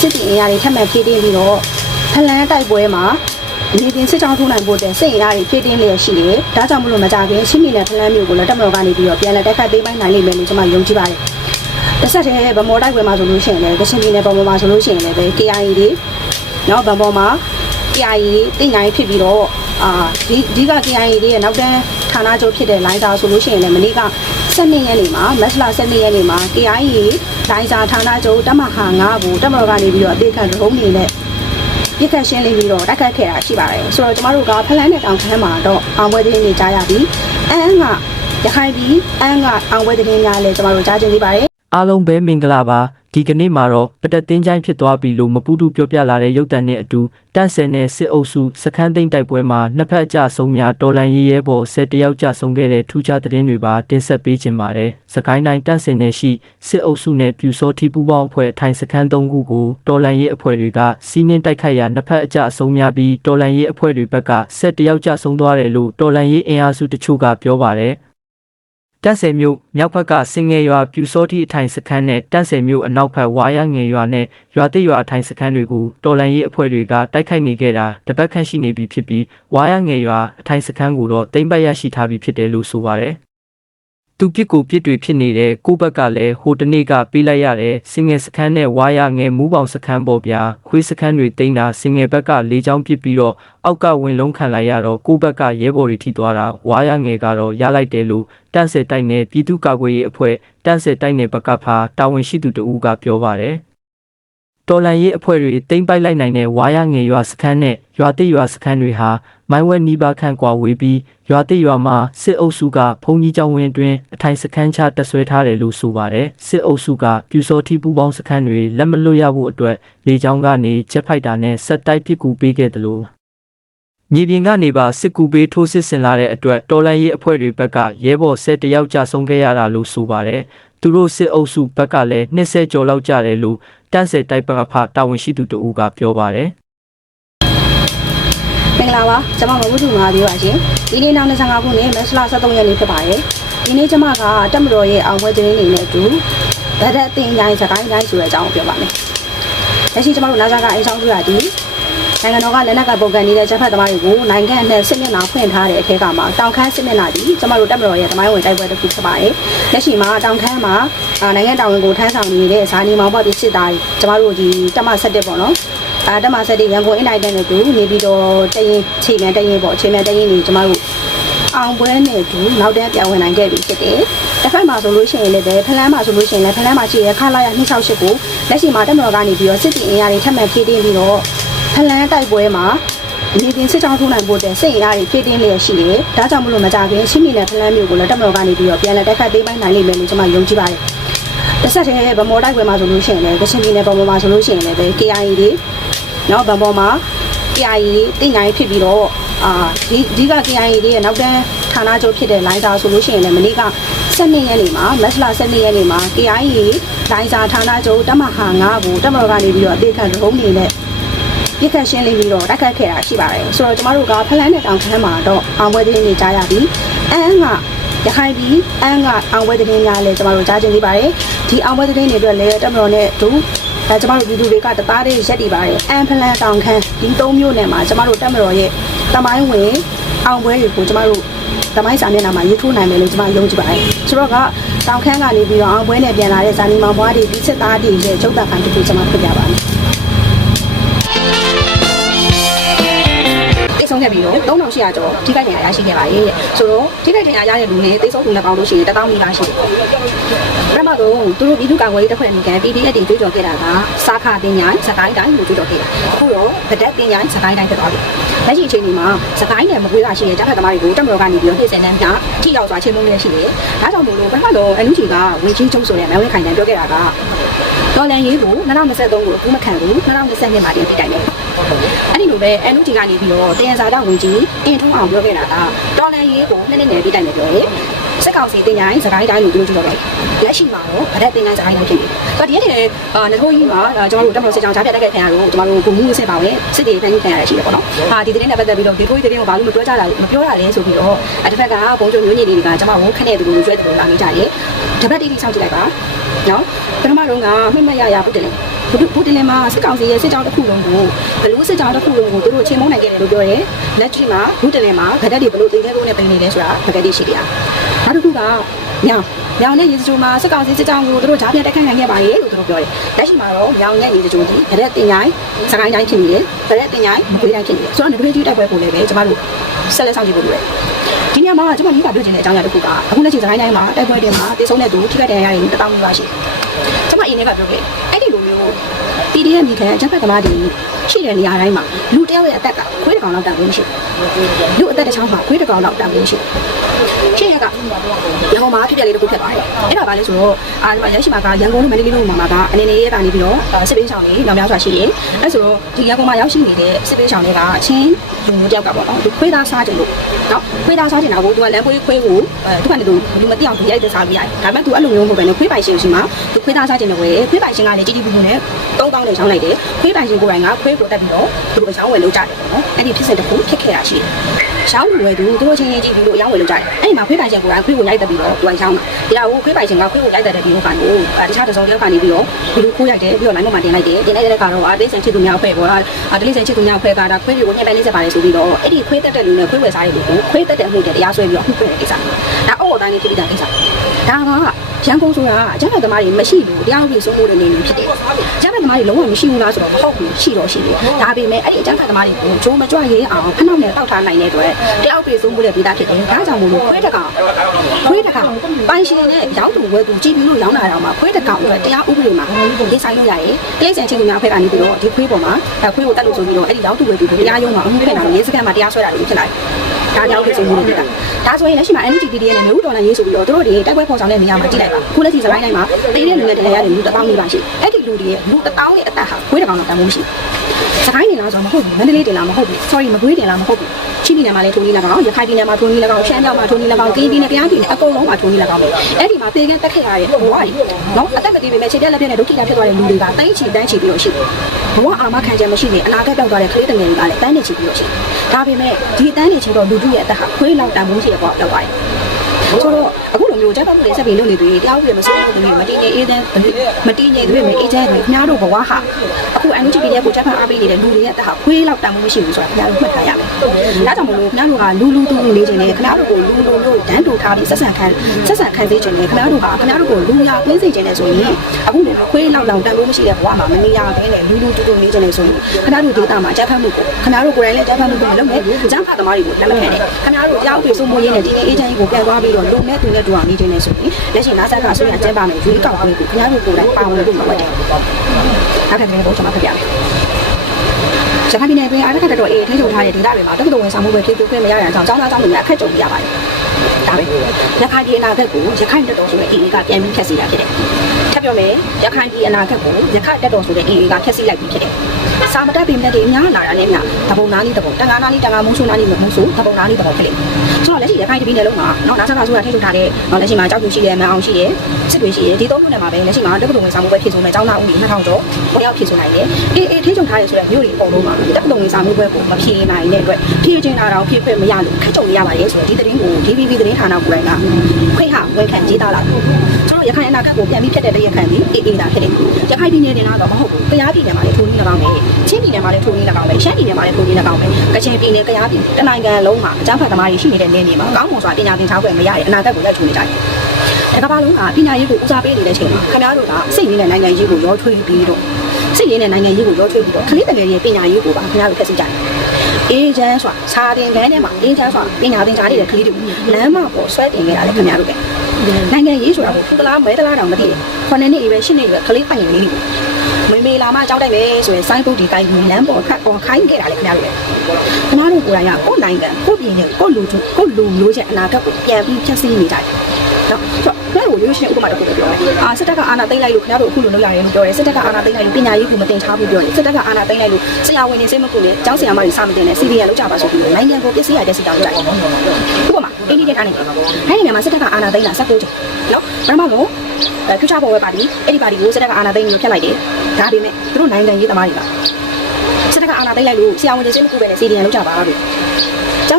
စစ်တီအင်အားတွေထပ်မံဖြည့်တင်းပြီးတော့ဖလန်းတိုက်ပွဲမှာနေတင်စစ်ကြောင်းထိုးနိုင်ဖို့တဲ့စစ်အင်အားတွေဖြည့်တင်းလျက်ရှိတယ်။ဒါကြောင့်မလို့မကြခင်ရှင်းမီနဲ့ဖလန်းမျိုးကိုလည်းတက်မတော်ကနေပြီးတော့ပြန်လည်တိုက်ခတ်ပေးပိုင်းနိုင်လိမ့်မယ်လို့ကျွန်မယုံကြည်ပါတယ်။တစ်ဆက်တည်းဗမော်တိုက်ပွဲမှာဆိုလို့ရှိရင်လည်းကချင်ပြည်နယ်ဗမော်မှာဆိုလို့ရှိရင်လည်းပဲ KIA တွေနော်ဗမော်မှာ KIA တိနိုင်ဖြစ်ပြီးတော့အာဒီဒီက KIA တွေရဲ့နောက်တန်းဌာနချုပ်ဖြစ်တဲ့လိုင်းစာဆိုလို့ရှိရင်လည်းမနေ့က12ရက်နေ့မှာမက်စလာ12ရက်နေ့မှာ KIA လိုင်းစာဌာနချုပ်တမဟာ9ကိုတက်မတော်ကနေပြီးတော့အသေးခံဒရုန်းနေနဲ့ပြစ်ခတ်ရှင်းလင်းပြီးတော့တိုက်ခတ်ခဲ့တာရှိပါတယ်ဆိုတော့ကျမတို့ကဖလန်းနဲ့တောင်ခမ်းမှာတော့အောင်ပွဲသတင်းတွေကြားရပြီးအန်းကရခိုင်ပြည်အန်းကအောင်ပွဲသတင်းများလည်းကျမတို့ကြားကြည့်နေပါတယ်အားလုံးပဲမင်္ဂလာပါ ဒီကနေ့မှာတော့ပတက်တင်းချိုင်းဖြစ်သွားပြီလို့မပူးတူပြောပြလာတဲ့ရုပ်တံနဲ့အတူတန့်ဆယ်နဲ့စစ်အုပ်စုစခန်းသိမ်းတိုက်ပွဲမှာနှစ်ဖက်အကြဆုံးများတော်လန်ရေးရဲဘော်၁၀တယောက်ကြဆုံးခဲ့တဲ့ထူးခြားသတင်းတွေပါတင်ဆက်ပေးခြင်းပါတယ်စကိုင်းတိုင်းတန့်ဆယ်နယ်ရှိစစ်အုပ်စုနဲ့ပြူစောတိပူပေါင်းအဖွဲ့အထိုင်စခန်း၃ခုကိုတော်လန်ရေးအဖွဲ့တွေကစီးနင်းတိုက်ခိုက်ရာနှစ်ဖက်အကြဆုံးများပြီးတော်လန်ရေးအဖွဲ့တွေဘက်က၁၀တယောက်ကြဆုံးသွားတယ်လို့တော်လန်ရေးအင်အားစုတချို့ကပြောပါတယ် တန့်ဆယ်မြို့မြောက်ဘက်ကစင်ငယ်ရွာပြူစောတိအထိုင်စခန်းနဲ့တန့်ဆယ်မြို့အနောက်ဘက်ဝါရငယ်ရွာနဲ့ရွာတိရွာအထိုင်စခန်းတွေကိုတော်လန်ရေးအဖွဲ့တွေကတိုက်ခိုက်နေခဲ့တာတပတ်ခန့်ရှိနေပြီဖြစ်ပြီးဝါရငယ်ရွာအထိုင်စခန်းကိုတော့တိမ့်ပတ်ရရှိထားပြီဖြစ်တယ်လို့ဆိုပါတယ်။ သူပြစ်ကိုပြစ်တွေဖြစ်နေတဲ့ကိုယ့်ဘက်ကလည်းဟိုတနေ့ကပေးလိုက်ရတဲ့စင်ငယ်စခန်းနဲ့ဝါရငယ်မူးပေါင်စခန်းပေါ်ပြခွေးစခန်းတွေတိမ့်တာစင်ငယ်ဘက်ကလေးချောင်းပစ်ပြီးတော့အောက်ကဝင်လုံးခံလိုက်ရတော့ကိုယ့်ဘက်ကရဲဘော်တွေထိသွားတာဝါရငယ်ကတော့ရလိုက်တယ်လို့တန့်ဆယ်တိုက်နယ်ပြည်သူ့ကာကွယ်ရေးအဖွဲ့တန့်ဆယ်တိုက်နယ်ဘက်ကဖာတာဝန်ရှိသူတဦးကပြောပါတယ်။ တော်လန်ရေးအဖွဲ့တွေတိမ့်ပိုက်လိုက်နိုင်တဲ့ဝါရငယ်ရွာစခန်းနဲ့ရွာတိရွာစခန်းတွေဟာမိုင်းဝဲနီးပါးခန့်ကွာဝေးပြီးရွာတိရွာမှာစစ်အုပ်စုကဘုံကြီးကျောင်းဝင်းတွင်အထိုင်စခန်းချတက်ဆွဲထားတယ်လို့ဆိုပါတယ်။စစ်အုပ်စုကပြူစောတိပူပေါင်းစခန်းတွေလက်မလွတ်ရဖို့အတွက်လေကြောင်းကနေဂျက်ဖိုက်တာနဲ့ဆက်တိုက်ပစ်ကူပေးခဲ့တယ်လို့မြေပြင်ကနေပါစစ်ကူပေးထိုးစစ်ဆင်လာတဲ့အတွက်တော်လန်ရေးအဖွဲ့တွေဘက်ကရဲဘော်၁၀တယောက်ကြာဆုံးခဲ့ရတာလို့ဆိုပါတယ်။သူတို့စစ်အုပ်စုဘက်ကလည်း20ကျော်လောက်ကြာတယ်လို့ တန့်ဆယ်တိုက်ပကဖတာဝန်ရှိသူတဦးကပြောပါတယ်မင်္ဂလာပါကျွန်မမဟုတ်သူမှာပြောပါရှင်ဒီနေ့နောက်25ခုနှစ်မက်စလာ23ရက်နေ့ဖြစ်ပါတယ်ဒီနေ့ကျွန်မကတက်မတော်ရဲ့အောင်ပွဲသတင်းတွေနဲ့အတူဗဒတ်တင်ကြိုင်းစကိုင်းတိုင်းဆိုတဲ့အကြောင်းကိုပြောပါမယ်လက်ရှိကျွန်မတို့လာစားကအိမ်ဆောင်ပြရသည် နိုင်ငံတော်ကလက်နက်ကပုံကန်နေတဲ့ချက်ဖက်သမားတွေကိုနိုင်ငံနဲ့စစ်မျက်နှာဖွင့်ထားတဲ့အထက်ကမှာတောင်ခမ်းစစ်မျက်နှာဒီကျွန်မတို့တက်မတော်ရဲ့တမိုင်းဝင်တိုက်ပွဲတစ်ခုဖြစ်ပါတယ်လက်ရှိမှာတောင်ခမ်းမှာအာနိုင်ငံတော်ဝင်ကိုထမ်းဆောင်နေတဲ့ဇာနီမောင်ဘတ်ပြစ်စစ်သားတွေကျွန်မတို့ဒီတက်မ17ပေါ့နော်အာတက်မဆက်တဲ့ရန်ကုန်အင်းလိုက်တဲ့နဲ့တူနေပြီးတော့တရင်ချိန်မြန်တရင်ပေါ့ချိန်မြန်တရင်နေကျမတို့အောင်ပွဲနဲ့တူနောက်တန်းပြောင်းဝင်နိုင်ခဲ့ပြီဖြစ်တယ်။တစ်ဖက်မှာဆိုလို့ရှိရင်လည်းပဲဖလန်းမှာဆိုလို့ရှိရင်လည်းဖလန်းမှာရှိရခလာရ268ကိုလက်ရှိမှာတက်မတော်ကနေပြီးတော့စစ်တီအင်အားတွေထပ်မံဖြည့်တင်းပြီးတော့ ဖလန်းတိုက်ပွဲမှာနေတင်စစ်ကြောင်းထိုးနိုင်ဖို့တဲ့စစ်အင်အားတွေဖြည့်တင်းလျက်ရှိတယ်။ဒါကြောင့်မလို့မကြခင်ရှင်းမီနဲ့ဖလန်းမျိုးကိုလည်းတက်မတော်ကနေပြီးတော့ပြန်လည်တိုက်ခတ်ပေးပိုင်းနိုင်လိမ့်မယ်လို့ကျွန်မယုံကြည်ပါတယ်။တစ်ဆက်တည်းဗမော်တိုက်ပွဲမှာဆိုလို့ရှိရင်လည်းကချင်ပြည်နယ်ဗမော်မှာဆိုလို့ရှိရင်လည်းပဲ KIA တွေနော်ဗန်ပေါ်မှာ KIA တိနိုင်ဖြစ်ပြီးတော့အာဒီဒီက KIA တွေရဲ့နောက်တန်းဌာနချုပ်ဖြစ်တဲ့လိုင်းစာဆိုလို့ရှိရင်လည်းမနေ့က12ရက်နေ့မှာမက်စလာ12ရက်နေ့မှာ KIA လိုင်းစာဌာနချုပ်တမဟာ9ကိုတက်မတော်ကနေပြီးတော့အသေးခံဒရုန်းနေနဲ့ ပြစ်ခတ်ရှင်းလင်းပြီးတော့တိုက်ခတ်ခဲ့တာရှိပါတယ်ဆိုတော့ကျမတို့ကဖလန်းနဲ့တောင်ခမ်းမှာတော့အောင်ပွဲသတင်းတွေကြားရပြီးအန်းကရခိုင်ပြည်အန်းကအောင်ပွဲသတင်းများလည်းကျမတို့ကြားကြည့်နေပါတယ်ဒီအောင်ပွဲသတင်းတွေအတွက်လည်းတက်မတော်နဲ့ဒူအဲကျမတို့ဒီလူတွေကတသားလေးရက်တည်ပါတယ်အန်ဖလန်တောင်ခမ်းဒီ၃မျိုးနဲ့မှာကျမတို့တက်မတော်ရဲ့တမိုင်းဝင်အောင်ပွဲတွေကိုကျမတို့တမိုင်းစာမျက်နှာမှာရေးထိုးနိုင်မယ်လို့ကျမယုံကြည်ပါတယ်ဆိုတော့ကတောင်ခမ်းကနေပြီးတော့အောင်ပွဲနဲ့ပြန်လာတဲ့ဇာနီမောင်ဘွားတွေဒီစစ်သားတွေရဲ့ချုပ်တပ်ခံတစ်ခုကျမပြပြပါမယ် ဆုံးခဲ့ပြီးတော့3800ကျော်ထိခိုက်နေရရရှိခဲ့ပါရဲ့တဲ့ဆိုတော့ထိခိုက်နေရရတဲ့လူနဲ့တိတ်ဆုံးသူနဲ့ပေါင်းလို့ရှိရင်1000နီးပါးရှိတယ်ပထမဆုံးသူတို့ပြည်သူ့ကာကွယ်ရေးတပ်ဖွဲ့အနေနဲ့ PDF တွေကြွေးကြော်ခဲ့တာကစားခတင်ညာစကိုင်းတိုင်းကိုကြွေးကြော်ခဲ့တယ်အခုတော့ဗဒက်တင်ညာစကိုင်းတိုင်းဖြစ်သွားပြီလက်ရှိအချိန်ဒီမှာစကိုင်းနယ်မကွေးတာရှိရင်တပ်ဖက်သမားတွေကိုတက်မတော်ကနေပြီးတော့နှိမ့်စင်နှမ်းပြထိရောက်စွာချင်းမုန်းနေရှိတယ်ဒါကြောင့်မို့လို့ပထမဆုံးအန်လူဂျီကဝေချင်းကျုံဆိုတဲ့မဲဝဲခိုင်တန်းပြောခဲ့တာကဒေါ်လန်ရေးကို2023ကိုအခုမခံဘူး2022မှာတည်းပြတိုင်တယ် အဲ့ဒီလိုပဲအန်လူဂျီကနေပြီးတော့တင်ရစာတော့ဝင်ကြီးတင်ထုံးအောင်ပြောခဲ့တာကဒေါ်လန်ရေးကိုနှစ်နှစ်နယ်ပြတိုင်တယ်ပြောရဲစက်ကောင်စီတင်ညာစကိုင်းတိုင်းကိုပြောကြည့်တော့တယ်လက်ရှိမှာတော့ဗဒက်တင်ညာစကိုင်းတိုင်းဖြစ်နေတယ်ဒီရက်တွေအာငကိုကြီးမှာကျွန်တော်တို့တက်မလို့စစ်ကြောင်ကြားပြတ်တက်ခဲ့ခံရတော့ကျွန်တော်တို့ဂုံမှုစစ်ပါပဲစစ်တွေတိုင်းခံရတာရှိတယ်ပေါ့နော်ဟာဒီသတင်းနဲ့ပတ်သက်ပြီးတော့ဒီကိုကြီးသတင်းကိုဘာလို့မပြောကြတာလဲမပြောရလဲဆိုပြီးတော့တစ်ဖက်ကဘုံကျုံမျိုးညီတွေကကျွန်မဝုန်းခနဲ့တူလို့ကျွဲတူလာနေကြတယ်တပတ်တိတိစောင့်ကြည့်လိုက်ပါနော်ပထမတော့ကမှတ်မှတ်ရရပုတ်တယ် ဘုဒ္ဓဘုဒ္ဓလင်မှာစစ်ကောင်စီရဲ့စစ်ကြောင်းတစ်ခုလုံးကိုဘလူးစစ်ကြောင်းတစ်ခုလုံးကိုသူတို့ချင်းမုန်းနိုင်ခဲ့တယ်လို့ပြောတယ်လက်ရှိမှာဘုဒ္ဓလင်မှာဗဒက်တွေဘလို့တင်ခဲ့ဖို့နဲ့ပြင်နေလဲဆိုတာဗဒက်တွေရှိတယ်နောက်တစ်ခုကမြောင်မြောင်နဲ့ရေစကြိုမှာစစ်ကောင်စီစစ်ကြောင်းကိုသူတို့ဂျားပြတ်တိုက်ခိုက်နိုင်ခဲ့ပါရဲ့လို့သူတို့ပြောတယ်လက်ရှိမှာတော့မြောင်နဲ့ရေစကြိုဒီဗဒက်တင်ញိုင်းစကိုင်းတိုင်းဖြစ်နေတယ်ဗဒက်တင်ញိုင်းမကွေးတိုင်းဖြစ်နေတယ်ဆိုတော့နေပြည်တော်တိုက်ပွဲကိုလည်းပဲကျမတို့ဆက်လက်ဆောင်ကြည့်ဖို့လိုတယ်ဒီနေရာမှာကျွန်မဒီကပြောချင်တဲ့အကြောင်းအရာတစ်ခုကအခုလက်ရှိစကိုင်းတိုင်းမှာတိုက်ပွဲတွေမှာတည်ဆုံးတဲ့သူထိခိုက်ဒဏ်ရာရရင်တပေါင်းမျိုးပါရှိတယ်။ကျွန်မအရင်ကပြောခဲ့အဲ့ဒီလိုမျိုး PDF မိခံအကြမ်းဖက်သမားတွေ ရှိတဲ့နေရာတိုင်းမှာလူတယောက်ရဲ့အသက်ကခွေးတစ်ကောင်လောက်တောင်မရှိဘူး။လူအသက်တစ်ချောင်းမှာခွေးတစ်ကောင်လောက်တောင်မရှိဘူး။ရှင်းရကရန်ကုန်မှာဖြစ်ပြလေးတစ်ခုဖြစ်သွားတယ်။အဲ့ဒါဘာလဲဆိုတော့အာဒီမှာရရှိမှာကရန်ကုန်နဲ့မန္တလေးတို့မှာကအနေနဲ့ရတာနေပြီးတော့စစ်ပေးဆောင်တွေနောက်များစွာရှိတယ်။အဲ့ဆိုတော့ဒီရန်ကုန်မှာရောက်ရှိနေတဲ့စစ်ပေးဆောင်တွေကချင်းလူမျိုးတယောက်ကပေါ့နော်။သူခွေးသားစားကြလို့နော်ခွေးသားစားကြတာကိုသူကလမ်းပွေးခွေးကိုအဲသူကနေသူလူမသိအောင်သူရိုက်တဲ့စားပြီးရတယ်။ဒါပေမဲ့သူအဲ့လိုမျိုးမဟုတ်ဘဲနဲ့ခွေးပိုင်ရှင်ရှိမှာသူခွေးသားစားကြတယ်ဝယ်ခွေးပိုင်ရှင်ကလည်းជីជីပူပူနဲ့သုံးကောင်းနဲ့ရောင်းလိုက်တယ်။ခွေးပိုင်ရှင်ကိုယ်တိုင်ကခွေးကိုတက်ပြီးတော့သူတို့အချောင်းဝယ်လုပ်ကြတယ်ပေါ့နော်။အဲ့ဒီဖြစ်စဉ်တစ်ခုဖြစ်ခဲ့တာရှိတယ်။ရောင်းလူဝယ်သူသူတို့ချင်းချင်းကြည့်ပြီးတော့အရောင်းဝယ်လုပ်ကြတယ်။အဲ့ဒီမှာခွေးပိုင်ရှင်ကိုယ်တိုင်ခွေးကိုရိုက်တက်ပြီးတော့သူကရောင်းတာ။ဒါကခွေးပိုင်ရှင်ကခွေးကိုရိုက်တက်တဲ့ဒီလိုကန်ကိုတခြားတစ်စုံတစ်ယောက်ကနေပြီးတော့ဒီလိုခိုးရိုက်တယ်ပြီးတော့လိုင်းပေါ်မှာတင်လိုက်တယ်။တင်လိုက်တဲ့အခါတော့အာတိတ်ဆန်ချစ်သူများဖွဲ့ပေါ့။အာတိတ်ဆန်ချစ်သူများဖွဲ့ကဒါခွေးတွေကိုညှက်ပန်းနေစပါတယ်ဆိုပြီးတော့အဲ့ဒီခွေးတက်တဲ့လူနဲ့ခွေးဝယ်စားတဲ့လူကိုခွေးတက်တဲ့အမှုတွေတရားစွဲပြီးတော့မှုပြတဲ့ကိစ္စ။ဒါအော်တိုင်းလေးဖြစ်ပြီးတဲ့ကိစ္စ။ဒါက ရန်ကုန်ဆိုတာအကြမ်းဖက်သမားတွေမရှိဘူးတရားဥပဒေစိုးမိုးတဲ့နေနေဖြစ်တယ်။အကြမ်းဖက်သမားတွေလုံးဝမရှိဘူးလားဆိုတော့မဟုတ်ဘူးရှိတော့ရှိတယ်။ဒါပေမဲ့အဲ့ဒီအကြမ်းဖက်သမားတွေကိုဂျုံမကြွရဲအောင်ဖနှောက်နဲ့တောက်ထားနိုင်တဲ့အတွက်တရားဥပဒေစိုးမိုးတဲ့ဒေသဖြစ်တယ်။ဒါကြောင့်မို့လို့ခွေးတကောင်ခွေးတကောင်ပိုင်ရှင်နဲ့ရောင်းသူဝယ်သူကြည်ပြီးလို့ရောင်းလာတာမှာခွေးတကောင်အတွက်တရားဥပဒေမှာဒီဆိုင်လို့ရတယ်။တိရစ္ဆာန်ချင်းများဖွဲ့ကနေပြီးတော့ဒီခွေးပေါ်မှာခွေးကိုတတ်လို့ဆိုပြီးတော့အဲ့ဒီရောင်းသူဝယ်သူတရားရုံးမှာအမှုဖွင့်တာရေးစကန်မှာတရားစွဲတာတွေဖြစ်လာတယ်။ ဒါကြောင့်ဒီစိုးမိုးတဲ့ဒေသ။ဒါဆိုရင်လက်ရှိမှာ NGTD ရဲ့မျိုးဒေါ်လာရေးဆိုပြီးတော့တို့တွေတိုက်ပွဲဖော်ဆောင်တဲ့နေရာမှာကြည့်လိုက်ပါ။ခုလက်ရှိစပိုင်းတိုင်းမှာတိတဲ့လူနဲ့တရားရတယ်လူတစ်ပေါင်းနေပါရှိ။အဲ့ဒီလူတွေရဲ့လူတစ်ပေါင်းရဲ့အသက်ဟာခွေးတစ်ကောင်တော့တန်ဖို့မရှိဘူး။စကိုင်းနေလားဆိုတော့မဟုတ်ဘူး။မန္တလေးတင်လားမဟုတ်ဘူး။ sorry မကွေးတင်လားမဟုတ်ဘူး။ ချင်းပြည်နယ်မှာလည်းထုံးကြီး၎င်းရခိုင်ပြည်နယ်မှာထုံးကြီး၎င်းရှမ်းပြည်မှာထုံးကြီး၎င်းကင်းပြည်နယ်ကရားပြည်နယ်အကုန်လုံးမှာထုံးကြီး၎င်းပဲအဲ့ဒီမှာပေကန်းတက်ခဲ့ရတဲ့ဘဝကြီးနော်အသက်ကတည်းကပဲခြေတက်လက်ပြက်နဲ့ဒုက္ခိတာဖြစ်သွားတဲ့လူတွေကတိုင်းချီတန်းချီပြီးတော့ရှိတယ်ဘဝအာမခံချက်မရှိရင်အနာဂတ်ပြောက်သွားတဲ့ကလေးတငယ်တွေကလည်းတန်းနေချီပြီးတော့ရှိတယ်ဒါပေမဲ့ဒီတန်းနေချီတော့လူတို့ရဲ့အသက်ဟာခွေးလောက်တန်ဖိုးရှိတဲ့ဘဝရောက်သွားတယ်ဆိုတော့ အခုလိုမျိုးတက်ပတ်မှုတွေဆက်ပြီးလုပ်နေသူတွေတရားဥပဒေမစိုးဘူးတွေမတည်ငြိမ်အေးတဲ့မတည်ငြိမ်တွေမဲ့အေးချမ်းတွေခင်ဗျားတို့ဘဝဟာအခု NGP ရဲ့ကိုတက်ဖတ်အားပေးနေတဲ့လူတွေရဲ့အသက်ဟာခွေးလောက်တန်ဖိုးမရှိဘူးဆိုတာခင်ဗျားတို့မှတ်ထားရမယ်ဒါကြောင့်မလို့ခင်ဗျားတို့ကလူလူတူတူနေခြင်းနဲ့ခင်ဗျားတို့ကိုလူလူမျိုးတန်းတူထားပြီးဆက်ဆံခံဆက်ဆံခံစေခြင်းနဲ့ခင်ဗျားတို့ကခင်ဗျားတို့ကိုလူညာသွင်းစေခြင်းနဲ့ဆိုရင်အခုလိုခွေးလောက်လောက်တန်ဖိုးမရှိတဲ့ဘဝမှာမနေရဘဲနဲ့လူလူတူတူနေခြင်းနဲ့ဆိုရင်ခင်ဗျားတို့ဒေတာမှာအကြမ်းဖက်မှုကိုခင်ဗျားတို့ကိုယ်တိုင်လည်းအကြမ်းဖက်မှုကိုလုပ်မယ်အကြမ်းဖက်သမားတွေကိုလက်မခံနဲ့ခင်ဗျားတို့ကြောက်ပြေစိုးမိုးရင်းနဲ့ဒီနေ့အေးချမ်းကြီးကိုပြန်သွားပြီးတော့လုံမဲ့သူနဲ့တူအောင်နေခြင်းနဲ့ဆိုရင်လက်ရှိနားဆက်ကဆိုရင်အကျဉ်းပါမယ်ရွေးကောက်ပွဲကိုခင်ဗျားတို့ကိုယ်တိုင်ပါဝင်လို့မဟုတ်တယ်နောက်ထပ်လည်းဘုရားမဖပြမယ်ရခိုင်ပြည်နယ်တွင်အားရခက်တော်အေးထိန်းချုပ်ထားတဲ့ဒေသတွေမှာတက္ကသိုလ်ဝင်ဆောင်မှုပဲဖြစ်ဖြစ်ခွင့်မရတဲ့အကြောင်းကျောင်းသားကျောင်းသူများအခက်ကြုံရပါတယ်။ဒါပဲရခိုင်ပြည်အနာဂတ်ကိုရခိုင်တက်တော်ဆိုတဲ့အေးကပြန်ပြီးဖြတ်စီတာဖြစ်တယ်။ထပ်ပြောမယ်ရခိုင်ပြည်အနာဂတ်ကိုရခိုင်တက်တော်ဆိုတဲ့အေးကဖြတ်စီလိုက်ပြီးဖြစ်တယ်။ စာမတက်ပြင်တဲ့တွေအများလာတာနဲ့များတပုံနာနီးတပုံတန်ငါနာနီးတန်ငါမုံဆူနာနီးမုံဆူတပုံနာနီးတပုံဖြစ်လိမ့်မယ်။ဆိုတော့လက်ရှိရခိုင်ပြည်နယ်လုံးမှာနော်နာဆာကဆိုတာထိန်းချုပ်ထားတဲ့နော်လက်ရှိမှာကြောက်ပြူရှိတယ်မအောင်ရှိတယ်စစ်တွေရှိတယ်ဒီသုံးခုနဲ့မှာပဲလက်ရှိမှာတက္ကသိုလ်ဝင်ဆောင်မှုပဲဖြစ်ဆုံးတဲ့ကျောင်းသားဦးရေ2000ကျော်ဘုရားဖြစ်ဆုံးနိုင်တယ်။အေးအေးထိန်းချုပ်ထားတယ်ဆိုတဲ့မြို့တွေအကုန်လုံးမှာတက္ကသိုလ်ဝင်ဆောင်မှုပဲကိုမဖြေနိုင်တဲ့အတွက်ဖြေချင်းတာတော့ဖြေခွင့်မရလို့ခက်ကြုံရပါတယ်ဆိုတော့ဒီသတင်းကို DVB သတင်းဌာနကိုယ်တိုင်ကခွင့်ဟဝန်ခံရေးသားလာတယ်။ကျွန်တော် ရခိုင်အနာဂတ်ကိုပြန်ပြီးဖြတ်တဲ့တရခန့်ဒီအေးအေးတာဖြစ်တယ်။ရခိုင်ပြည်နယ်တင်တော့မဟုတ်ဘူး။ကြားပြည်နယ်မှာလည်းထိုးပြီး၎င်းပဲ။ချင်းပြည်နယ်မှာလည်းထိုးပြီး၎င်းပဲ။ရှမ်းပြည်နယ်မှာလည်းထိုးပြီး၎င်းပဲ။ကချင်ပြည်နယ်၊ကြားပြည်နယ်တနိုင်ငံလုံးမှာအကြမ်းဖက်သမားတွေရှိနေတဲ့နေနေမှာကောင်းမွန်စွာပညာသင်ကြားခွင့်မရတဲ့အနာဂတ်ကိုရောက်ချနေကြတယ်။တကဘာလုံးကပညာရေးကိုဦးစားပေးနေတဲ့အချိန်မှာခင်ဗျားတို့ကစိတ်ရင်းတဲ့နိုင်ငံရေးကိုရောထွေးပြီးတော့စိတ်ရင်းတဲ့နိုင်ငံရေးကိုရောထွေးပြီးတော့ခလေးတကယ်ရဲ့ပညာရေးကိုပါခင်ဗျားတို့ဖက်စီကြတယ်။အေးချမ်းစွာစာတင်ခန်းထဲမှာအေးချမ်းစွာပညာသင်ကြားနေတဲ့ကလေးတွေလမ်းမပေါ်ဆွဲတင်ခဲ့တာလေခင်ဗျားတို့ပဲ။ နိုင်ငံရေးဆိုတာကိုဖူတလားမဲတလားတောင်မသိဘူး။ခொနှစ်နှစ်အရွယ်ရှစ်နှစ်အရွယ်ကလေးပိုင်လေးတွေမေမေလာမကြောက်တိုက်မယ်ဆိုရင်စိုင်းပုတ်ဒီကိုင်းလမ်းပေါ်ခတ်ပေါ်ခိုင်းခဲ့တာလေခင်ဗျားတို့ပဲ။ခင်ဗျားတို့ကိုယ်တိုင်ကကိုယ်နိုင်ငံကိုယ်ပြည်နယ်ကိုယ်လူထုကိုယ်လူမျိုးချက်အနာဂတ်ကိုပြန်ပြီးဖြတ်စည်းနေကြတယ်။နော် ဆိုတော့ကိုယ်ကိုရိုးရှင်းဥပမာတစ်ခုပြောမယ်။အာစစ်တပ်ကအာဏာသိမ်းလိုက်လို့ခင်ဗျားတို့အခုလိုလုပ်ရတယ်လို့ပြောတယ်။စစ်တပ်ကအာဏာသိမ်းလိုက်လို့ပညာရေးကိုမတင်ထားဘူးပြောတယ်။စစ်တပ်ကအာဏာသိမ်းလိုက်လို့ဆရာဝန်တွေစိတ်မကူနဲ့ကျောင်းဆရာမတွေစာမတင်နဲ့ CBN လောက်ကြပါဆိုပြီးနိုင်ငံကိုပစ္စည်းရတဲ့စီတောင်းလိုက်။ဥပမာအင်းဒီတဲ့အနေနဲ့အဲ့ဒီနေရာမှာစစ်တပ်ကအာဏာသိမ်းတာ16ချိန်နော်ပထမဆုံးအဲဖျူချာပေါ်ဝဲပါတီအဲ့ဒီပါတီကိုစစ်တပ်ကအာဏာသိမ်းပြီးဖျက်လိုက်တယ်။ဒါပေမဲ့သူတို့နိုင်ငံရေးသမားတွေကစစ်တပ်ကအာဏာသိမ်းလိုက်လို့ဆရာဝန်တွေစိတ်မကူပဲနဲ့ CBN လောက်ကြပါလို့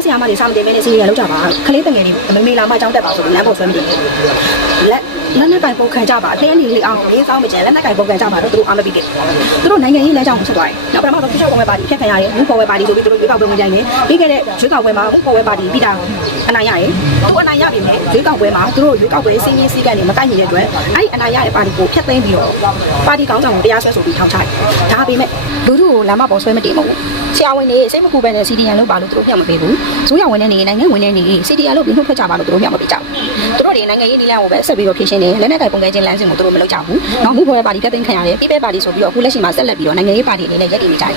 ကျောင်းဆရာမတွေစာမတင်မဲနဲ့စီရီယာလောက်ကြပါခလေးတငယ်တွေမမေလာမအကြောင်းတက်ပါဆိုလို့လမ်းပေါ်ဆွဲမတင်ဘူးလက် လက်နက်ကင်ပုံခံကြပါအတင်းနေလေးအောင်လေးဆောင်မကျန်လက်နက်ကင်ပုံခံကြပါတော့သူတို့အားမပြီးခဲ့သူတို့နိုင်ငံရေးလမ်းကြောင်းကိုဆက်သွားတယ်နောက်ပထမဆုံးပြည်ချောက်ပွဲပါတီဖျက်ခံရတယ်လူပေါ်ပွဲပါတီဆိုပြီးသူတို့ရွေးကောက်ပွဲဝင်ကြတယ်ပြီးခဲ့တဲ့ရွေးကောက်ပွဲမှာလူပေါ်ပွဲပါတီပြီးတာအနိုင်ရတယ်သူအနိုင်ရပြီမဲ့ရွေးကောက်ပွဲမှာသူတို့ရွေးကောက်ပွဲစီးရင်းစည်းကမ်းတွေမကိုက်ညီတဲ့အတွက်အဲ့ဒီအနိုင်ရတဲ့ပါတီကိုဖျက်သိမ်းပြီးတော့ပါတီကောင်းဆောင်ကိုတရားစွဲဆိုပြီးထောင်ချတယ်ဒါပေမဲ့လူထုကိုလမ်းမပေါ်ဆွဲမတင်ဘူးဆရာဝန်တွေစိတ်မကူပဲနဲ့ CDN လို့ပါလို့သူတို့ညှော့မပေးဘူးဇိုးရဝန်တဲ့နေနိုင်ငံဝန်တဲ့နေ CDN လို့ပြီးနှုတ်ထွက်ကြပါလို့သူတို့ညှော့မပေးကြဘူးသူတို့တွေနိုင်ငံရေးနည်းလမ်းကိုပဲဆက်ပြီးတော့ဖြည့်ရှင်းတယ်လက်နက်ကင်ပုံကဲခြင်းလမ်းစဉ်ကိုသူတို့မလုပ်ကြဘူးနောက်မှုပေါ်ပါတီကသိမ်းခံရတယ်ပြပဲပါတီဆိုပြီးတော့အခုလက်ရှိမှာဆက်လက်ပြီးတော့နိုင်ငံရေးပါတီအနေနဲ့ရပ်တည်နေကြတယ်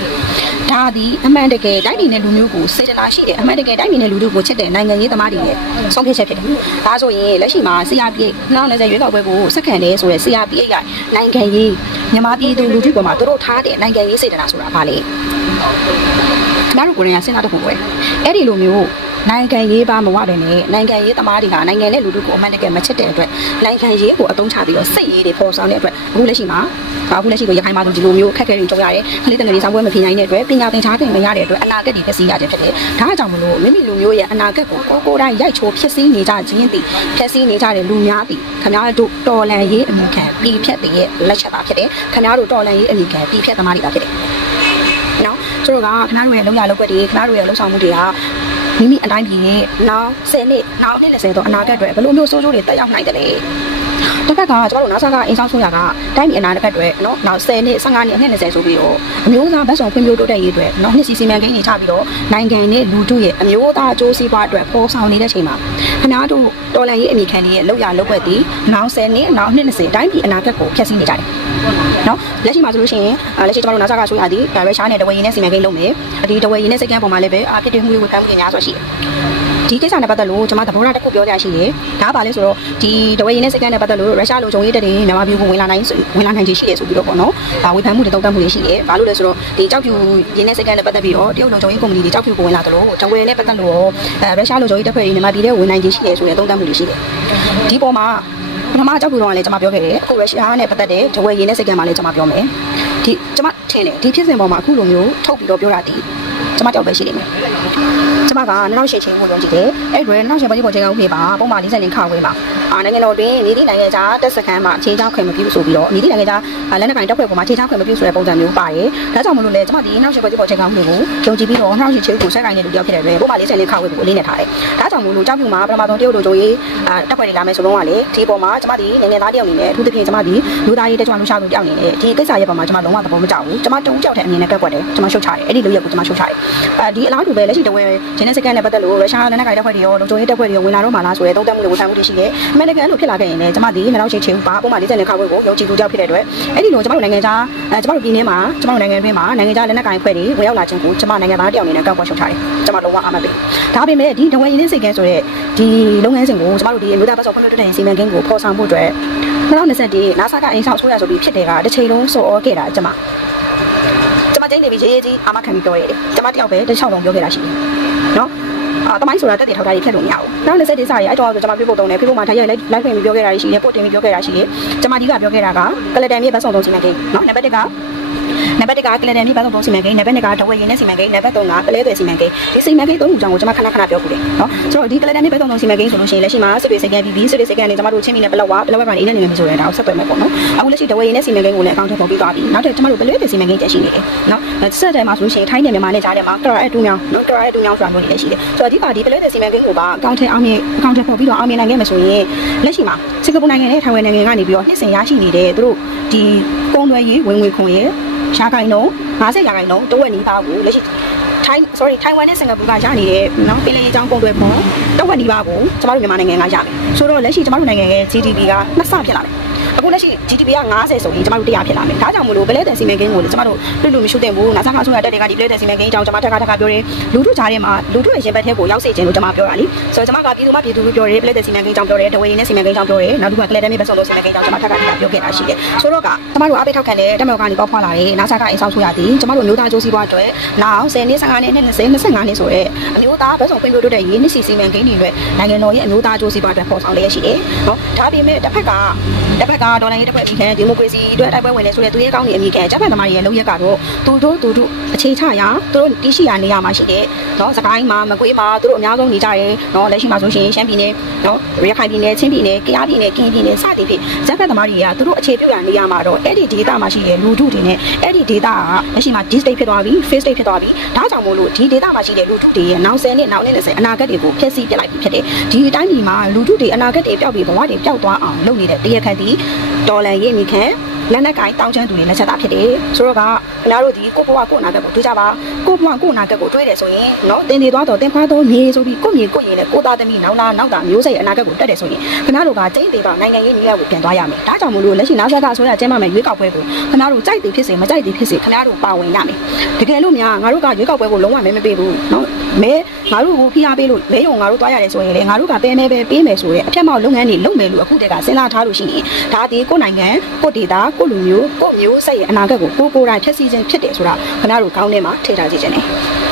ဒါသည်အမှန်တကယ်တိုင်းပြည်နဲ့လူမျိုးကိုစေတနာရှိတယ်အမှန်တကယ်တိုင်းပြည်နဲ့လူထုကိုချစ်တဲ့နိုင်ငံရေးသမားတွေရဲ့ဆုံးဖြတ်ချက်ဖြစ်တယ်ဒါဆိုရင်လက်ရှိမှာ CRPA 2020ရွေးကောက်ပွဲကိုစက္ကန့်တယ်ဆိုရယ် CRPA ကနိုင်ငံရေးမြန်မာပြည်သူလူထုပေါ်မှာသူတို့ထားတဲ့နိုင်ငံရေးစေတနာဆိုတာဘာလဲကျမတို့ကိုယ်တိုင်ကစဉ်းစားတတ်ဖို့ပဲအဲ့ဒီလိုမျိုး နိုင်ငံရေးပါမဝတယ်နဲ့နိုင်ငံရေးသမားတွေကနိုင်ငံနဲ့လူထုကိုအမှန်တကယ်မချစ်တဲ့အတွက်နိုင်ငံရေးကိုအသုံးချပြီးတော့စိတ်ရေးတွေပေါ်ဆောင်တဲ့အတွက်အခုလက်ရှိမှာအခုလက်ရှိကိုရခိုင်မှာဒီလိုမျိုးခက်ခဲတွေကြုံရတယ်ခလေးတငယ်တွေဆောင်ပွဲမဖြစ်နိုင်တဲ့အတွက်ပညာသင်ကြားခွင့်မရတဲ့အတွက်အနာဂတ်တွေဖြစ်စီရခြင်းဖြစ်တယ်ဒါကြောင့်မလို့မိမိလူမျိုးရဲ့အနာဂတ်ကိုကိုယ်ကိုယ်တိုင်ရိုက်ချိုးဖြစ်စည်းနေကြခြင်းသည်ဖြစ်စည်းနေကြတဲ့လူများသည်ခင်ဗျားတို့တော်လန်ရေးအမိခံပြည်ဖြတ်တဲ့ရဲ့လက်ချက်ပါဖြစ်တယ်ခင်ဗျားတို့တော်လန်ရေးအမိခံပြည်ဖြတ်သမားတွေပါဖြစ်တယ်နော်သူတို့ကခင်ဗျားတို့ရဲ့လုံရလောက်ွက်တွေခင်ဗျားတို့ရဲ့လှုပ်ဆောင်မှုတွေက မိမိအတိုင်းပြည်ရဲ့နောက်10နှစ်နောက်နှစ်20တော့အနာဂတ်တွေဘယ်လိုမျိုးစိုးစိုးတွေတက်ရောက်နိုင်တယ်လဲ တစ်ခါကကျွန်တော်တို့ NASA ကအိမ်ဆောင်ဆိုရကတိုင်းပြည်အနာဂတ်တွေနော်နောက်10နှစ်15နှစ်အနှစ်20ဆိုပြီးတော့အမျိုးသားဗတ်ဆောင်ဖွံ့ဖြိုးတိုးတက်ရေးတွေနော်နှစ်စီစီမံကိန်းတွေချပြီးတော့နိုင်ငံနဲ့လူထုရဲ့အမျိုးသားအကျိုးစီးပွားအတွက်ပေါ်ဆောင်နေတဲ့ချိန်မှာခင်ဗျားတို့တော်လန်ရေးအမိခံတွေရဲ့လောက်ရလောက်ွက်တွေနောက်10နှစ်နောက်နှစ်20တိုင်းပြည်အနာဂတ်ကိုဖျက်ဆီးနေကြတယ်နော်လက်ရှိမှာဆိုလို့ရှိရင်အာလက်ရှိကျွန်တော်တို့ NASA ကဆိုရသည်ရုရှားနဲ့တဝယ်ရင်းနဲ့စီမံကိန်းလုပ်မယ်ဒီတဝယ်ရင်းနဲ့စိတ်ကန်းပုံမှာလည်းပဲအာဖြစ်တဲ့မှုတွေဝေဖန်မှုတွေများစွာရှိတယ် ဒီကိစ္စနဲ့ပတ်သက်လို့ကျွန်မသဘောထားတစ်ခုပြောကြရှိတယ်ဒါကဘာလဲဆိုတော့ဒီတဝယ်ရင်းနဲ့စိတ်ကန်းနဲ့ပတ်သက်လို့ရုရှားလိုဂျုံရေးတက်တွေမြန်မာပြည်ကိုဝင်လာနိုင်ဆိုဝင်လာနိုင်ခြေရှိတယ်ဆိုပြီးတော့ပေါ့နော်ဒါဝေဖန်မှုတွေတုံ့တက်မှုတွေရှိတယ်ဘာလို့လဲဆိုတော့ဒီကြောက်ဖြူရင်းနဲ့စိတ်ကန်းနဲ့ပတ်သက်ပြီးတော့တရုတ်လိုဂျုံရေးကုမ္ပဏီတွေကြောက်ဖြူကိုဝင်လာတယ်လို့တဝယ်နဲ့ပတ်သက်လို့အဲရုရှားလိုဂျုံရေးတက်ဖွဲ့တွေမြန်မာပြည်ထဲဝင်နိုင်ခြေရှိတယ်ဆိုတဲ့တုံ့တက်မှုတွေရှိတယ်ဒီပေါ်မှာပထမကြောက်ပြူတော့လည်းကျွန်မပြောခဲ့တယ်အခုရရှိအားနဲ့ပတ်သက်တဲ့ဒဝဲရင်းနဲ့စိတ်ကံမှာလည်းကျွန်မပြောမယ်ဒီကျွန်မထင်တယ်ဒီဖြစ်စဉ်ပေါ်မှာအခုလိုမျိုးထုတ်ပြီးတော့ပြောတာဒီ ကျွန်မတောက်ပဲရှိနေမယ်ကျွန်မကနောက်ရှိချင်းကိုယုံကြည်တယ်အဲ့ဒါနောက်ရှိပိုင်းပေါ်ချိန်အောင်ဖြစ်ပါပုံမှန်40နေခါဝေးပါအာနိုင်ငံတော်တွင်နေသည့်နိုင်ငံခြားတက်စခန်းမှာအခြေချခွင့်မပြုဆိုပြီးတော့နေသည့်နိုင်ငံခြားလက်နက်ကင်တက်ဖွဲ့ပေါ်မှာအခြေချခွင့်မပြုဆိုတဲ့ပုံစံမျိုးပါတယ်ဒါကြောင့်မလို့လေကျွန်မဒီနောက်ရှိပိုင်းပေါ်ချိန်အောင်တွေကိုယုံကြည်ပြီးတော့နောက်ရှိချင်းကိုစက်ကင်တဲ့လူတယောက်ဖြစ်တဲ့အတွက်ပုံမှန်40နေခါဝေးကိုအလေးနဲ့ထားတယ်ဒါကြောင့်မလို့ကြောက်ပြူမှာပထမဆုံးတရုတ်လိုချိုရေးအာတက်ဖွဲ့တွေလာမယ်ဆိုတော့ကလေဒီပေါ်မှာကျွန်မဒီနိုင်ငံသားတယောက်အနေနဲ့အထူးသဖြင့်ကျွန်မဒီလူသားရေးတက်ကြွလူရှာသူတယောက်အနေနဲ့ဒီကိစ္စရဲ့ပေါ်မှာကျွန်မလုံးဝသဘောမကျဘူးကျွန်မတူးကြောက်တဲ့အမြင်နဲ့ကက်ကွက်တယ်ကျွန်မရှုတ်ချတယ်အဲ့ဒီလူရက်ကိုကျွန်မရှုတ်ချတယ်အဲဒီအလားတူပဲလက်ရှိတဝဲဂျင်းနဲ့စကန်နဲ့ပတ်သက်လို့ရုရှားလက်နက်ကိုင်တပ်ဖွဲ့တွေရောလုံခြုံရေးတပ်ဖွဲ့တွေရောဝင်လာတော့မှလားဆိုတဲ့သုံးသပ်မှုတွေဝန်ခံမှုတွေရှိတယ်အမေရိကန်လို့ဖြစ်လာခဲ့ရင်လည်းကျွန်မဒီနောက်ချိန်ချင်းပါပုံမှန်40နဲ့ခါခွင့်ကိုယုံကြည်သူတယောက်ဖြစ်တဲ့အတွက်အဲ့ဒီလိုကျွန်မတို့နိုင်ငံခြားအဲကျွန်မတို့ပြည်နယ်မှာကျွန်မတို့နိုင်ငံတွင်းမှာနိုင်ငံခြားလက်နက်ကိုင်ဖွဲ့တွေဝင်ရောက်လာခြင်းကိုကျွန်မနိုင်ငံသားတယောက်အနေနဲ့ကက်ကွက်ရှုတ်ချတယ်ကျွန်မလုံးဝအာမပေးဒါပေမဲ့ဒီတဝဲရင်းနဲ့စိတ်ကဲဆိုတဲ့ဒီလုပ်ငန်းစဉ်ကိုကျွန်မတို့ဒီအမျိုးသားပတ်စောဖွံ့ဖြိုးတိုးတက်ရေးစီမံကိန်းကိုဖော်ဆောင်ဖို့အတွက်2021နာဆာကအိမ်ဆောင်ဆိုရဆိုပြီးဖြစ်တဲ့ကတစ်ချိန်လုံးစော်ဩခဲ့တာကျွန်မ ကျွန်မကျင်းနေပြီးရေးရေးကြီးအာမခံပြီးပြောရတယ်ကျွန်မတယောက်ပဲတစ်ချောင်းလုံးပြောခဲ့တာရှိတယ်နော်အာတမိုင်းဆိုတာတက်တည်ထောက်ထားရေးဖြတ်လို့မရဘူး။နောက်လက်ဆက်ဒေသကြီးအဲ့တော့ကျွန်မပြဖို့တုံးတယ်ပြဖို့မှာထိုင်ရိုက်လိုက်လိုက်ခွင့်ပြီးပြောခဲ့တာရှိတယ်ပို့တင်ပြီးပြောခဲ့တာရှိတယ်။ကျွန်မဒီကပြောခဲ့တာကကလတန်မြေဘတ်ဆောင်သုံးစီမံကိန်းနော်နံပါတ်1က နံပါတ်1ကကလတန်မြေဘတ်ဆောင်သုံးစီမံကိန်းနံပါတ်2ကဒဝဲရင်းနဲ့စီမံကိန်းနံပါတ်3ကကလဲသွယ်စီမံကိန်းဒီစီမံကိန်းသုံးခုကြောင့်ကိုကျွန်မခဏခဏပြောခုတယ်နော်။ဆိုတော့ဒီကလတန်မြေဘတ်ဆောင်သုံးစီမံကိန်းဆိုလို့ရှိရင်လက်ရှိမှာစစ်တွေစကန်ပြီးပြီးစစ်တွေစကန်နေကျွန်မတို့ချင်းမီနဲ့ဘလောက်ဝါဘလောက်ဝါကနေအင်းနဲ့နေမယ်ဆိုရင်ဒါကိုဆက်သွယ်မယ်ပေါ့နော်။အခုလက်ရှိဒဝဲရင်းနဲ့စီမံကိန်းကိုလည်းအကောင့်ထဲပေါ်ပြီးသွားပြီ။နောက်ထပ်ကျွန်မတို့ဘလဲသွယ်စီမံကိန်းတက်ရှိနေတယ်နော်။ဆက်တယ်မှာဆိုလို့ရှိရင်ထိုင်းနဲ့မြန်မာနဲ့ကြားထဲမှာကရာအတူမြောင်းနော်ကရာအတူမြောင်းဆိုတာမျိုးတွေလည်းရှိတယ်။ဆိုတော့ဒီပါဒီဘလဲသွယ်စီမံကိန်းကိုပါအကောင့်ထဲအောင်မြင်အကောင့်ထဲပေါ်ပြီးတော့အောင်မြင်နိုင်ခဲ့မှာဆိုရင်လက်ရှိမှာစင်ကာပူနိုင်ငံနဲ့ထိုင်ဝမ်နိုင်ငံကနေပြီးတော့နှစ်စဉ်ရရှိနေတဲ့သူတို့ဒီကုန်သွယ်ရေးဝင်ငွေခွန်ရဲ့ ရှားကိုင်းလုံး50ရာခိုင်နှုန်းတဝက်နီးပါးကိုလက်ရှိထိုင်း sorry ထိုင်ဝမ်နဲ့စင်ကာပူကရနေတဲ့နော်ပင်လယ်ရေးအကြောင်းကုန်သွယ်ခွန်တဝက်နီးပါးကိုကျမတို့မြန်မာနိုင်ငံကရမယ်ဆိုတော့လက်ရှိကျမတို့နိုင်ငံရဲ့ GDP ကနှစ်ဆဖြစ်လာတယ် အခုလက်ရှိ GDP က90ဆိုရင်ကျမတို့100ဖြစ်လာမယ်ဒါကြောင့်မလို့ပလဲတဲ့စီမံကိန်းကိုလည်းကျမတို့လွတ်လွတ်မရှိတဲ့ဘူးနာဆာခါဆိုရတက်တွေကဒီပလဲတဲ့စီမံကိန်းအကြောင်းကျမထက်ခါထက်ခါပြောတယ်လူထုကြားထဲမှာလူထုရဲ့ရင်ဘတ်ထဲကိုရောက်စေခြင်းလို့ကျမပြောတာလीဆိုတော့ကျမကပြည်သူမှပြည်သူလို့ပြောတယ်ပလဲတဲ့စီမံကိန်းအကြောင်းပြောတယ်ဒဝေရင်းနဲ့စီမံကိန်းအကြောင်းပြောတယ်နောက်တစ်ခုကကလဲတဲ့မြေပတ်စုံလို့စီမံကိန်းအကြောင်းကျမထက်ခါထက်ခါပြောခဲ့တာရှိတယ်ဆိုတော့ကကျမတို့အားပေးထောက်ခံတဲ့တက်မော်ကနေပေါက်ဖွာလာတယ်နာဆာကအင်ဆောင်ဆိုရသည်ကျမတို့မျိုးသားအကျိုးစီးပွားအတွက်နောက်10နှစ်15နှစ်20 25နှစ်ဆိုရဲအမျိုးသားဘက်ဆောင်ဖွံ့ဖြိုးတိုးတက်ရေးနှစ်စီစီမံကိန်းတွေအတွက်နိုင်ငံတော်ရဲ့အမျိုးသားအကျိုးစီးပွားအတွက်ပေါ်ဆောင်လျက်ရှိတယ်နော်ဒါပေမဲ့တစ်ဖက်ကတစ်ဖက်ကကဒေါ်လာရေးတစ်ဖွဲ့အမိခံဒီမိုကရေစီအတွက်တိုက်ပွဲဝင်နေဆိုတဲ့သူရဲ့ကောင်းနေအမိခံဂျပန်သမားတွေရဲ့လုံရက်ကတော့သူတို့သူတို့အခြေချရာသူတို့တရှိရာနေရာမှာရှိတဲ့နော်စကိုင်းမှာမကွေးမှာသူတို့အများဆုံးနေကြတယ်နော်လက်ရှိမှာဆိုရှင်ရှမ်းပြည်နယ်နော်ရခိုင်ပြည်နယ်ချင်းပြည်နယ်ကယားပြည်နယ်ကင်းပြည်နယ်စသည်ဖြင့်ဂျပန်သမားတွေကသူတို့အခြေပြုရာနေရာမှာတော့အဲ့ဒီဒေသမှာရှိတဲ့လူထုတွေနဲ့အဲ့ဒီဒေသကလက်ရှိမှာ D state ဖြစ်သွားပြီ face state ဖြစ်သွားပြီဒါကြောင့်မို့လို့ဒီဒေသမှာရှိတဲ့လူထုတွေရဲ့နောက်10နှစ်နောက်နှစ်20အနာဂတ်တွေကိုဖျက်ဆီးပြလိုက်ပြီဖြစ်တယ်ဒီအတိုင်းပြည်မှာလူထုတွေအနာဂတ်တွေပျောက်ပြီးဘဝတွေပျောက်သွားအောင်လုပ်နေတဲ့တရားခံဒီ ဒေါ်လန်ရေးမိခံလက်နက်ကင်တောင်းချမ်းသူတွေလက်ချက်သားဖြစ်တယ်ဆိုတော့ကခင်ဗျားတို့ဒီကိုဘဝကိုအနာဂတ်ကိုတွေးကြပါကိုဘဝကိုအနာဂတ်ကိုတွေးတယ်ဆိုရင်နော်တင်နေသွားတော့တင်ဖားတော့မြေဆိုပြီးကိုမြေကိုရင်နဲ့ကိုသားသမီးနောက်လာနောက်တာမျိုးစိတ်အနာဂတ်ကိုတက်တယ်ဆိုရင်ခင်ဗျားတို့ကကျင်းသေးပါနိုင်ငံရေးနည်းလမ်းကိုပြန်သွားရမယ်ဒါကြောင့်မို့လို့လက်ရှိနာဆက်ကဆိုရကျင်းမမယ်ရွေးကောက်ပွဲကိုခင်ဗျားတို့ကြိုက်သည်ဖြစ်စေမကြိုက်သည်ဖြစ်စေခင်ဗျားတို့ပါဝင်ရမယ်တကယ်လို့များငါတို့ကရွေးကောက်ပွဲကိုလုံးဝမဲမပေးဘူးနော် မဲငါတို့ကိုဖိအားပေးလို့မဲယုံငါတို့သွားရတယ်ဆိုရင်လေငါတို့ကတဲမဲပဲပေးမယ်ဆိုတဲ့အဖြတ်မောက်လုပ်ငန်းတွေလုပ်မယ်လို့အခုတည်းကစဉ်းစားထားလို့ရှိရင်ဒါဒီကိုယ်နိုင်ငံကိုဒေတာကိုလူမျိုးကိုမျိုးစိတ်ရဲ့အနာဂတ်ကိုကိုကိုယ်တိုင်ဖျက်ဆီးခြင်းဖြစ်တယ်ဆိုတာခင်ဗျားတို့ကောင်းထဲမှာထည့်ထားကြည့်ခြင်းနဲ့